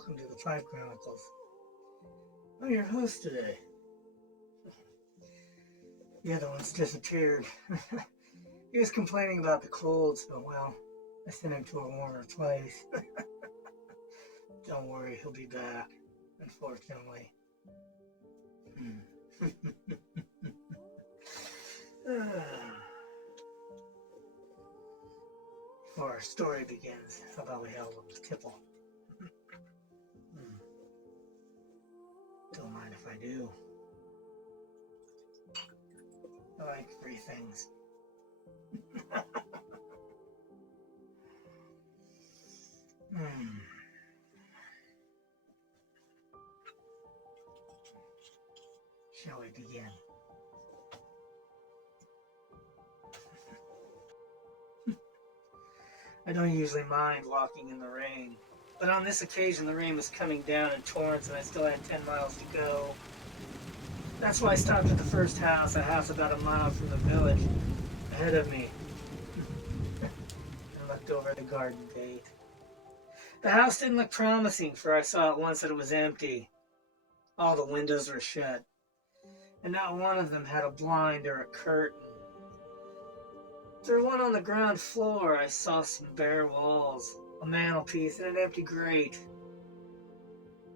Welcome to the Pipe Chronicles. I'm your host today. The other one's disappeared. He was complaining about the cold, so, well, I sent him to a warmer place. Don't worry, he'll be back, unfortunately. Before our story begins, how about we have a little tipple? Don't mind if I do. I like free things. Shall we begin? I don't usually mind walking in the rain, but on this occasion the rain was coming down in torrents and I still had 10 miles to go. That's why I stopped at the first house, a house about a mile from the village, ahead of me. I looked over the garden gate. The house didn't look promising, for I saw at once that it was empty. All the windows were shut, and not one of them had a blind or a curtain. Through one on the ground floor, I saw some bare walls, a mantelpiece, and an empty grate.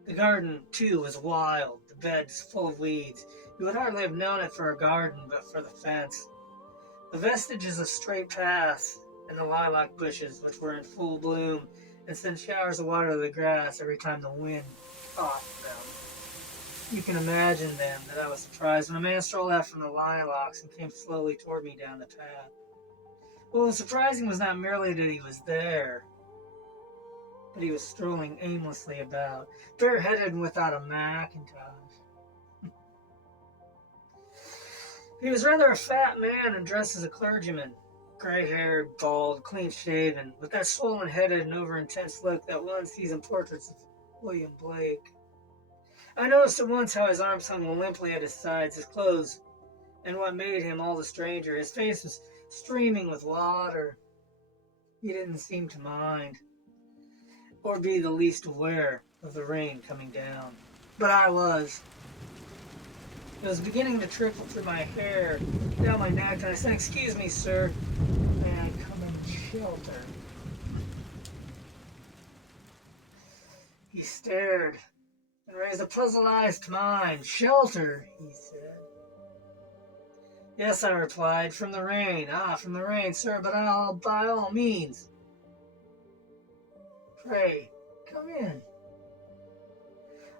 The garden, too, was wild, the beds full of weeds. You would hardly have known it for a garden but for the fence. The vestiges of straight paths, and the lilac bushes, which were in full bloom, and sent showers of water to the grass every time the wind tossed them. You can imagine, then, that I was surprised when a man strolled out from the lilacs and came slowly toward me down the path. What was surprising was not merely that he was there, but he was strolling aimlessly about, bareheaded and without a mackintosh. He was rather a fat man and dressed as a clergyman, gray-haired, bald, clean-shaven, with that swollen-headed and over-intense look that one sees in portraits of William Blake. I noticed at once how his arms hung limply at his sides, his clothes, and what made him all the stranger, his face was streaming with water. He didn't seem to mind, or be the least aware of the rain coming down. But I was. It was beginning to trickle through my hair, down my neck, and I said, "Excuse me, sir. May I come in shelter?" He stared and raised a puzzled eyes to mine. "Shelter," he said. "Yes," I replied, "from the rain." "Ah, from the rain, sir, but by all means. Pray, come in."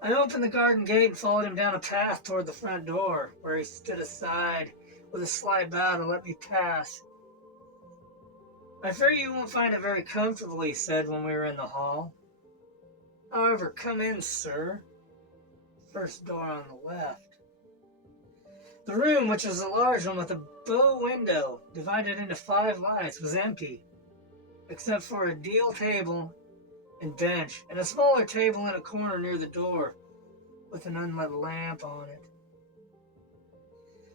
I opened the garden gate and followed him down a path toward the front door, where he stood aside with a slight bow to let me pass. "I fear you won't find it very comfortable," he said when we were in the hall. "However, come in, sir. First door on the left." The room, which was a large one with a bow window divided into 5 lights, was empty, except for a deal table and bench, and a smaller table in a corner near the door, with an unlit lamp on it.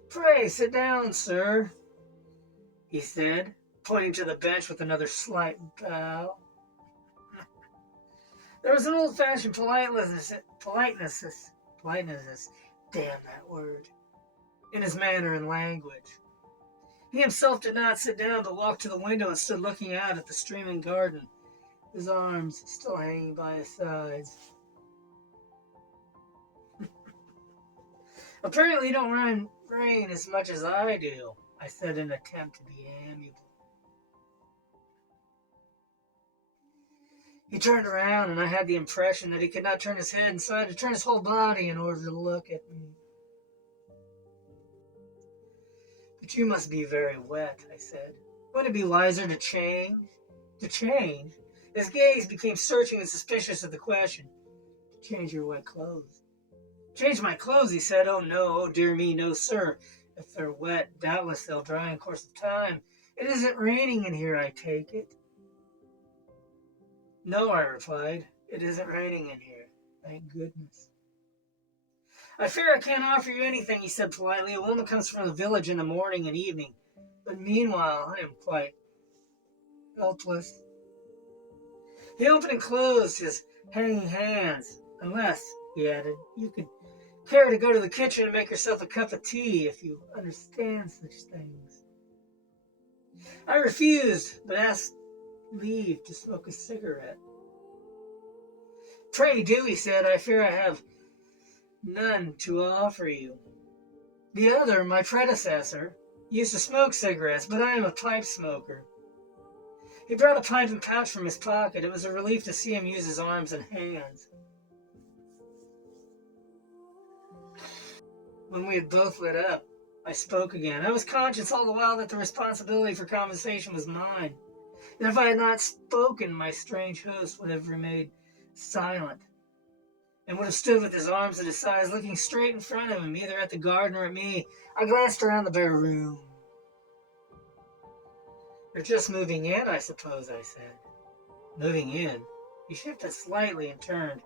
"Pray, sit down, sir," he said, pointing to the bench with another slight bow. There was an old-fashioned politeness, damn that word, in his manner and language. He himself did not sit down, but walked to the window and stood looking out at the streaming garden, his arms still hanging by his sides. "Apparently you don't run rain as much as I do," I said in an attempt to be amiable. He turned around, and I had the impression that he could not turn his head, and so I had to turn his whole body in order to look at me. "But you must be very wet," I said. "Wouldn't it be wiser to change?" "To change?" His gaze became searching and suspicious at the question. "To change your wet clothes." "Change my clothes," he said. "Oh, no, oh, dear me, no, sir. If they're wet, doubtless they'll dry in course of time. It isn't raining in here, I take it." "No," I replied, "it isn't raining in here, thank goodness." "I fear I can't offer you anything," he said politely. "A woman comes from the village in the morning and evening, but meanwhile I am quite helpless." He opened and closed his hanging hands. Unless, he added, you could care to go to the kitchen and make yourself a cup of tea if you understand such things. I refused, but asked leave to smoke a cigarette. Pray do, he said. I fear I have none to offer you. The other, my predecessor, used to smoke cigarettes, but I am a pipe smoker. He brought a pipe and pouch from his pocket. It was a relief to see him use his arms and hands. When we had both lit up, I spoke again. I was conscious all the while that the responsibility for conversation was mine. And if I had not spoken, my strange host would have remained silent and would have stood with his arms at his sides, looking straight in front of him, either at the garden or at me. I glanced around the bare room. You're just moving in, I suppose, I said. Moving in? He shifted slightly and turned,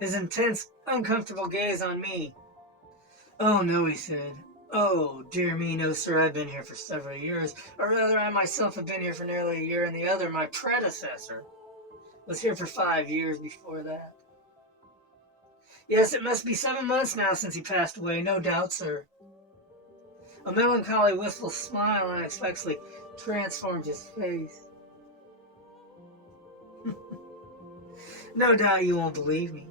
his intense, uncomfortable gaze on me. Oh, no, he said. Oh, dear me, no, sir, I've been here for several years. Or rather, I myself have been here for nearly a year, and the other, my predecessor, was here for 5 years before that. Yes, it must be 7 months now since he passed away, no doubt, sir. A melancholy, wistful smile unexpectedly transformed his face. No doubt you won't believe me.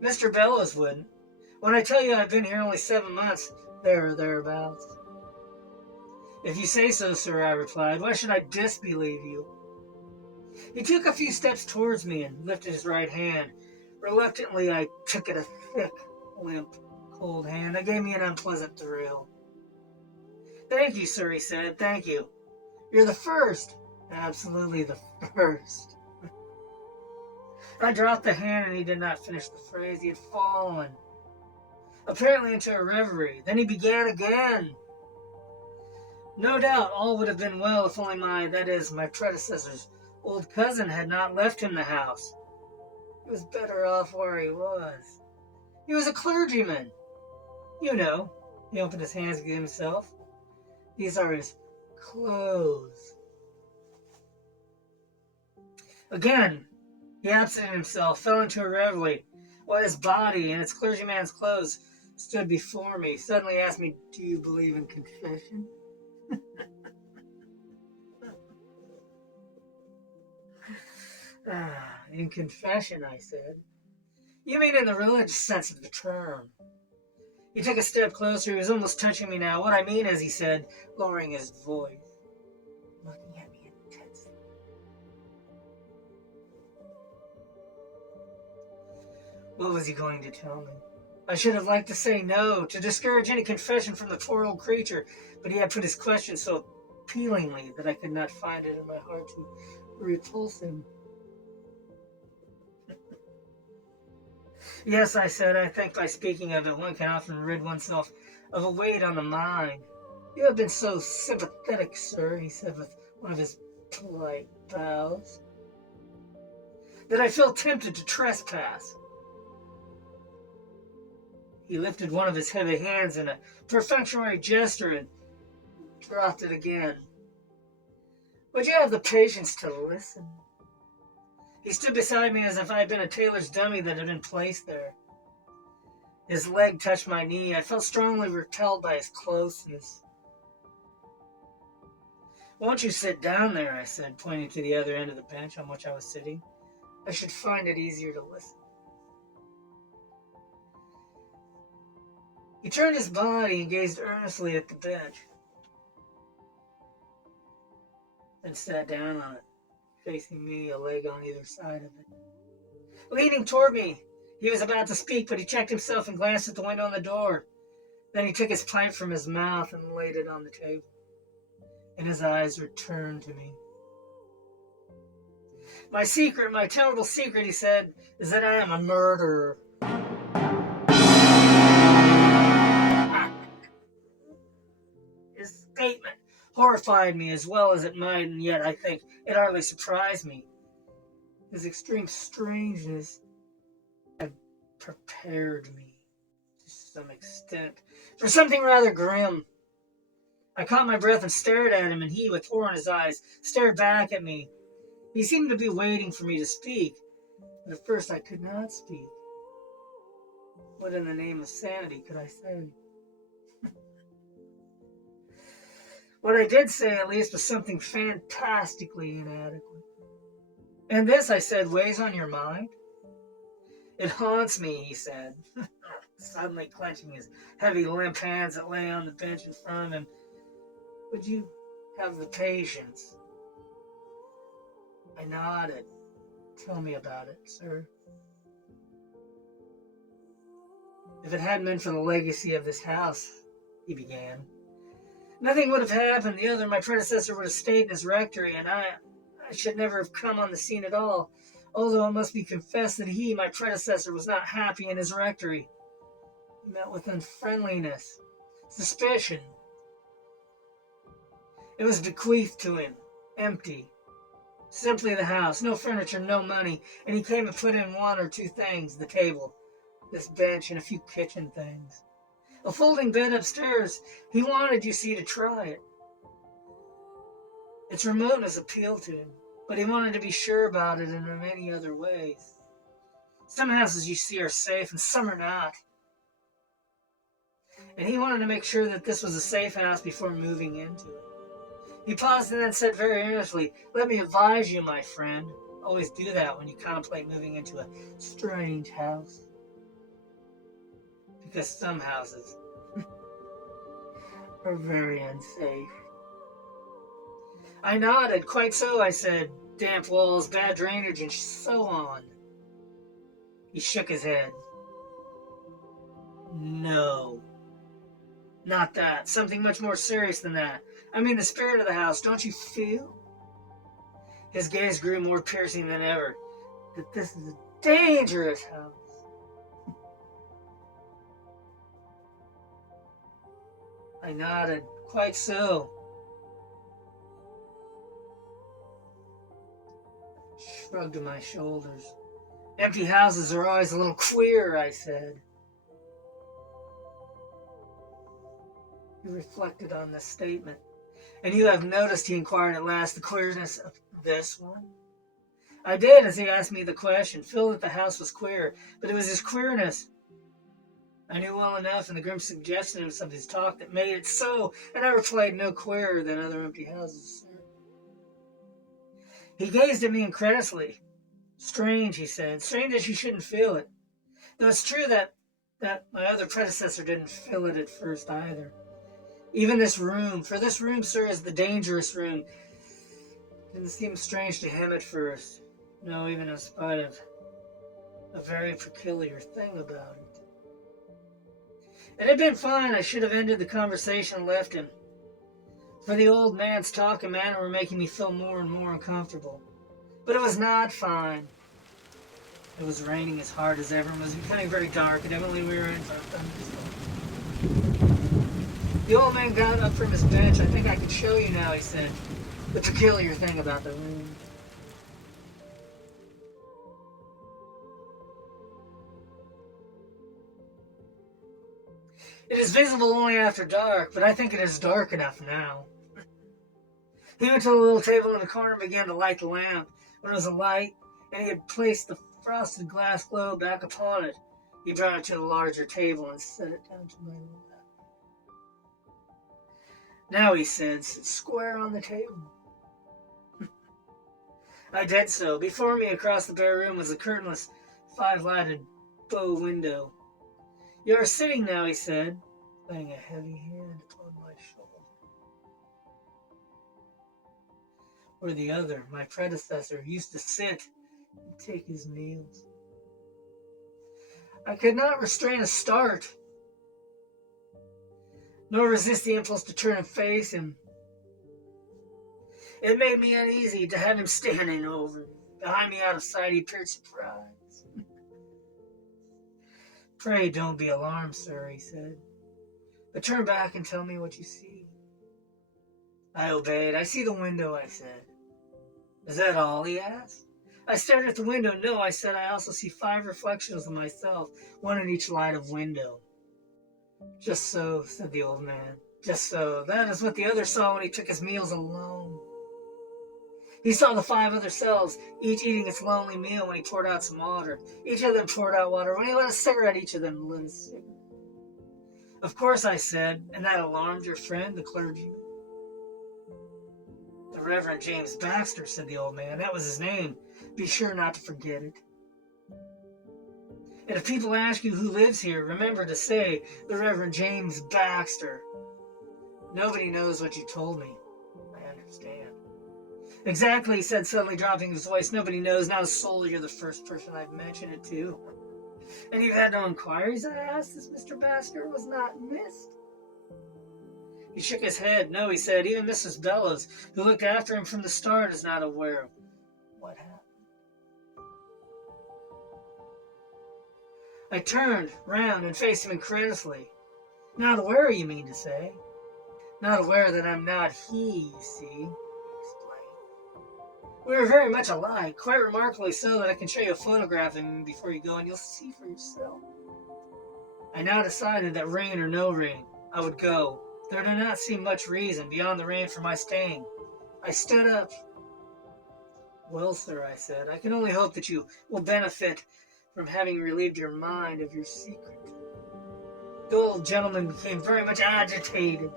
Mr. Bellows wouldn't. When I tell you I've been here only 7 months, there or thereabouts. If you say so, sir, I replied. Why should I disbelieve you? He took a few steps towards me and lifted his right hand. Reluctantly, I took it, a thick, limp, cold hand that gave me an unpleasant thrill. Thank you, sir, he said. Thank you. You're the first. Absolutely the first. I dropped the hand and he did not finish the phrase. He had fallen, apparently into a reverie. Then he began again. No doubt all would have been well if only my predecessor's old cousin had not left him the house. He was better off where he was. He was a clergyman. You know, he opened his hands to himself. These are his clothes. Again, he absented himself, fell into a reverie, while his body and its clergyman's clothes stood before me. Suddenly asked me, do you believe in confession? In confession, I said. You mean in the religious sense of the term. He took a step closer. He was almost touching me now. What I mean is, he said, lowering his voice, looking at me intensely. What was he going to tell me? I should have liked to say no, to discourage any confession from the poor old creature, but he had put his question so appealingly that I could not find it in my heart to repulse him. Yes, I said, I think by speaking of it, one can often rid oneself of a weight on the mind. You have been so sympathetic, sir, he said with one of his polite bows, that I feel tempted to trespass. He lifted one of his heavy hands in a perfunctory gesture and dropped it again. Would you have the patience to listen? He stood beside me as if I had been a tailor's dummy that had been placed there. His leg touched my knee. I felt strongly repelled by his closeness. Won't you sit down there, I said, pointing to the other end of the bench on which I was sitting. I should find it easier to listen. He turned his body and gazed earnestly at the bench, then sat down on it, facing me, a leg on either side of it. Leaning toward me, he was about to speak, but he checked himself and glanced at the window and the door. Then he took his pipe from his mouth and laid it on the table, and his eyes returned to me. My secret, my terrible secret, he said, is that I am a murderer. His statement horrified me as well as it might, and yet I think it hardly surprised me. His extreme strangeness had prepared me, to some extent, for something rather grim. I caught my breath and stared at him, and he, with horror in his eyes, stared back at me. He seemed to be waiting for me to speak, But at first I could not speak. What in the name of sanity could I say? What I did say, at least, was something fantastically inadequate. And this, I said, weighs on your mind? It haunts me, he said, suddenly clenching his heavy, limp hands that lay on the bench in front of him. Would you have the patience? I nodded. Tell me about it, sir. If it hadn't been for the legacy of this house, he began, nothing would have happened. The other, my predecessor, would have stayed in his rectory, and I should never have come on the scene at all. Although it must be confessed that he, my predecessor, was not happy in his rectory. He met with unfriendliness, suspicion. It was bequeathed to him, empty. Simply the house, no furniture, no money, and he came and put in one or two things, the table, this bench, and a few kitchen things. A folding bed upstairs. He wanted, you see, to try it. Its remoteness appealed to him, but he wanted to be sure about it in many other ways. Some houses, you see, are safe, and some are not. And he wanted to make sure that this was a safe house before moving into it. He paused and then said very earnestly, let me advise you, my friend. Always do that when you contemplate moving into a strange house. Because some houses are very unsafe. I nodded. Quite so, I said. Damp walls, bad drainage, and so on. He shook his head. No. Not that. Something much more serious than that. I mean the spirit of the house. Don't you feel? His gaze grew more piercing than ever. That this is a dangerous house. I nodded. Quite so. Shrugged my shoulders. Empty houses are always a little queer, I said. He reflected on this statement. And you have noticed, he inquired at last, the queerness of this one? I did, as he asked me the question. Feel that the house was queer, but it was his queerness. I knew well enough in the grim suggestions of his talk that made it so, and I replied no queerer than other empty houses, sir. He gazed at me incredulously. Strange, he said. Strange that you shouldn't feel it. Though it's true that my other predecessor didn't feel it at first either. Even this room, for this room, sir, is the dangerous room. Didn't seem strange to him at first. No, even in spite of a very peculiar thing about it. It had been fine. I should have ended the conversation and left him. For the old man's talk and manner were making me feel more and more uncomfortable. But it was not fine. It was raining as hard as ever and was becoming very dark, and evidently we were in for a thunderstorm. The old man got up from his bench. I think I can show you now, he said, the peculiar thing about the room. It is visible only after dark, but I think it is dark enough now. He went to the little table in the corner and began to light the lamp. When it was alight, and he had placed the frosted glass globe back upon it, he brought it to the larger table and set it down to my lap. Now, he said, sit square on the table. I did so. Before me, across the bare room, was a curtainless, five-lighted bow window. You are sitting now, he said, laying a heavy hand upon my shoulder. Where the other, my predecessor, used to sit and take his meals. I could not restrain a start, nor resist the impulse to turn and face him. It made me uneasy to have him standing over me. Behind me, out of sight, he appeared surprised. Pray don't be alarmed, sir, he said, but turn back and tell me what you see. I obeyed. I see the window, I said. Is that all, he asked? I stared at the window. No, I said, I also see 5 reflections of myself, one in each light of window. Just so, said the old man. Just so. That is what the other saw when he took his meals alone. He saw the 5 other cells, each eating its lonely meal when he poured out some water. Each of them poured out water. When he lit a cigarette, each of them lit a cigarette. Of course, I said, and that alarmed your friend, the clergyman. The Reverend James Baxter, said the old man. That was his name. Be sure not to forget it. And if people ask you who lives here, remember to say the Reverend James Baxter. Nobody knows what you told me. I understand. Exactly, he said, suddenly dropping his voice. Nobody knows, not a soul. You're the first person I've mentioned it to. And you've had no inquiries, I asked, as Mr. Baxter was not missed. He shook his head. No, he said, even Mrs. Bellows, who looked after him from the start, is not aware of what happened. I turned round and faced him incredulously. Not aware, you mean to say? Not aware that I'm not he, you see, he explained. We are very much alike, quite remarkably so that I can show you a photograph of him before you go, and you'll see for yourself. I now decided that rain or no rain, I would go. There did not seem much reason beyond the rain for my staying. I stood up. Well, sir, I said, I can only hope that you will benefit from having relieved your mind of your secret. The old gentleman became very much agitated.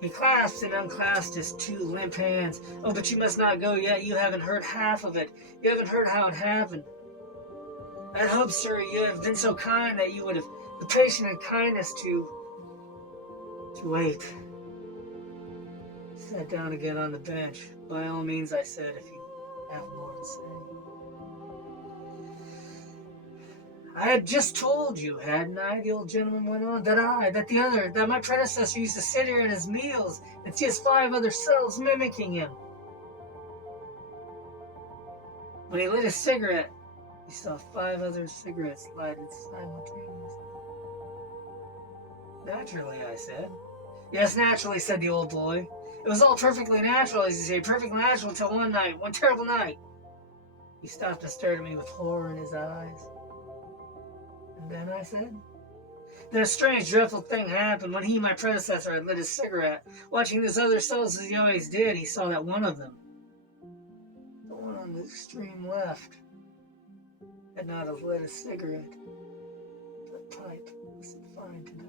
He clasped and unclasped his 2 limp hands. Oh, but you must not go yet. You haven't heard half of it. You haven't heard how it happened. I hope, sir, you have been so kind that you would have the patience and kindness to wait. Sat down again on the bench. By all means, I said, if you have more to say. I had just told you, hadn't I, the old gentleman went on, that my predecessor used to sit here at his meals and see his 5 other cells mimicking him. When he lit a cigarette, he saw 5 other cigarettes lighted simultaneously. Naturally, I said. Yes, naturally, said the old boy. It was all perfectly natural, as you say, perfectly natural until one night, one terrible night. He stopped and stared at me with horror in his eyes. And then, I said, then a strange, dreadful thing happened. When he, my predecessor, had lit his cigarette, watching his other cells as he always did, he saw that one of them, the one on the extreme left, had not have lit a cigarette, but a pipe with some fine tobacco.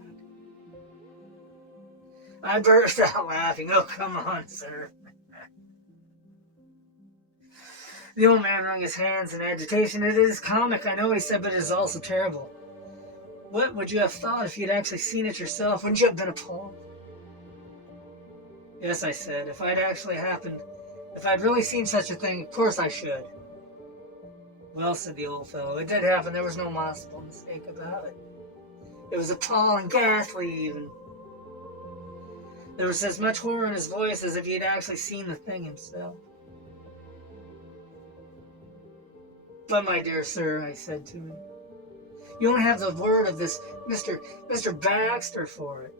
I burst out laughing. Oh, come on, sir. The old man wrung his hands in agitation. It is comic, I know, he said, but it is also terrible. What would you have thought if you had actually seen it yourself? Wouldn't you have been appalled? Yes, I said, if I'd really seen such a thing, of course I should. Well, said the old fellow, it did happen. There was no possible mistake about it. It was appalling, ghastly even. There was as much horror in his voice as if he had actually seen the thing himself. But, my dear sir, I said to him, you only have the word of this Mr. Baxter for it.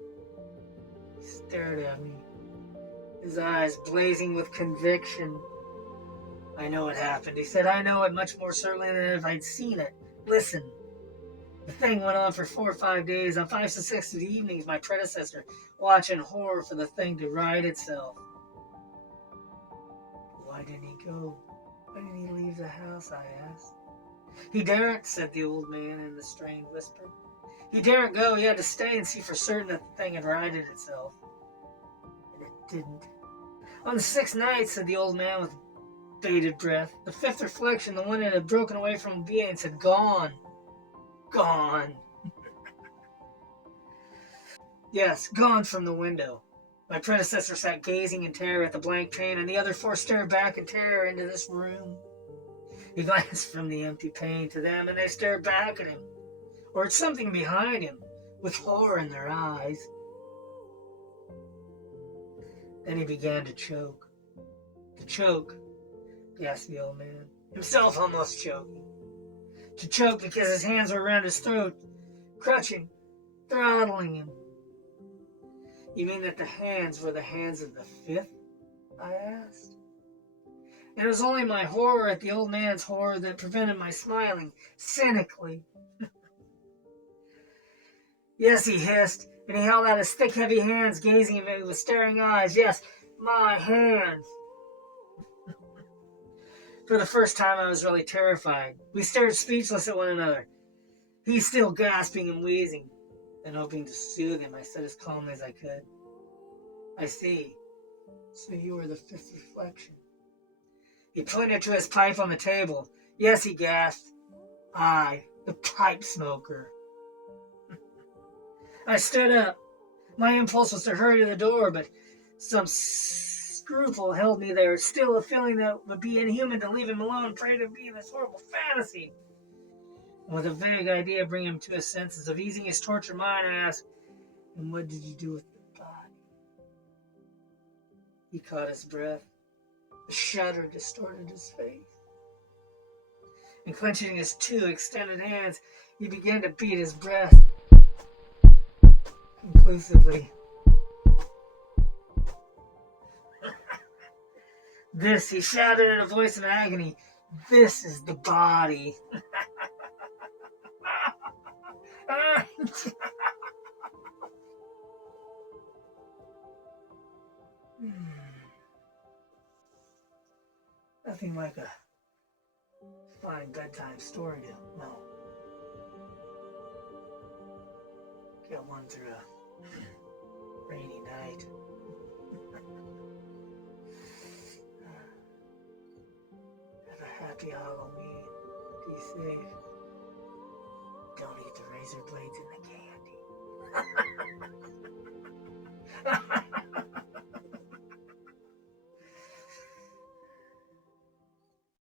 He stared at me, his eyes blazing with conviction. I know it happened, he said. I know it much more certainly than if I'd seen it. Listen. The thing went on for 4 or 5 days. On 5 successive evenings, my predecessor watched in horror for the thing to right itself. Why didn't he go? Why didn't he leave the house, I asked. He daren't, said the old man in the strained whisper. He daren't go. He had to stay and see for certain that the thing had righted itself. And it didn't. On the 6th night, said the old man with bated breath, the 5th reflection, the one that had broken away from beings, had gone. Gone. Yes, gone from the window. My predecessor sat gazing in terror at the blank pane, and the other 4 stared back in terror into this room. He glanced from the empty pane to them, and they stared back at him, or at something behind him, with horror in their eyes. Then he began to choke. To choke, gasped the old man, himself almost choking. To choke because his hands were around his throat, crutching, throttling him. You mean that the hands were the hands of the 5th? I asked. And it was only my horror at the old man's horror that prevented my smiling cynically. Yes, he hissed, and he held out his thick, heavy hands, gazing at me with staring eyes. Yes, my hands. For the first time, I was really terrified. We stared speechless at one another. He still gasping and wheezing. Then, hoping to soothe him, I said as calmly as I could, "I see. So you are the fifth reflection." He pointed to his pipe on the table. "Yes," he gasped. "I, the pipe smoker." I stood up. My impulse was to hurry to the door, but some scruple held me there. Still, a feeling that it would be inhuman to leave him alone, prey to be in this horrible fantasy. And with a vague idea of bringing him to his senses, of easing his tortured mind, I asked, "And what did you do with the body?" He caught his breath. A shudder distorted his face. And clenching his two extended hands, he began to beat his breast conclusively. "This," he shouted in a voice of agony, "this is the body." Nothing like a fine bedtime story to know. Get one through a rainy night. Have a happy Halloween. Be safe. Don't eat the razor blades in the candy.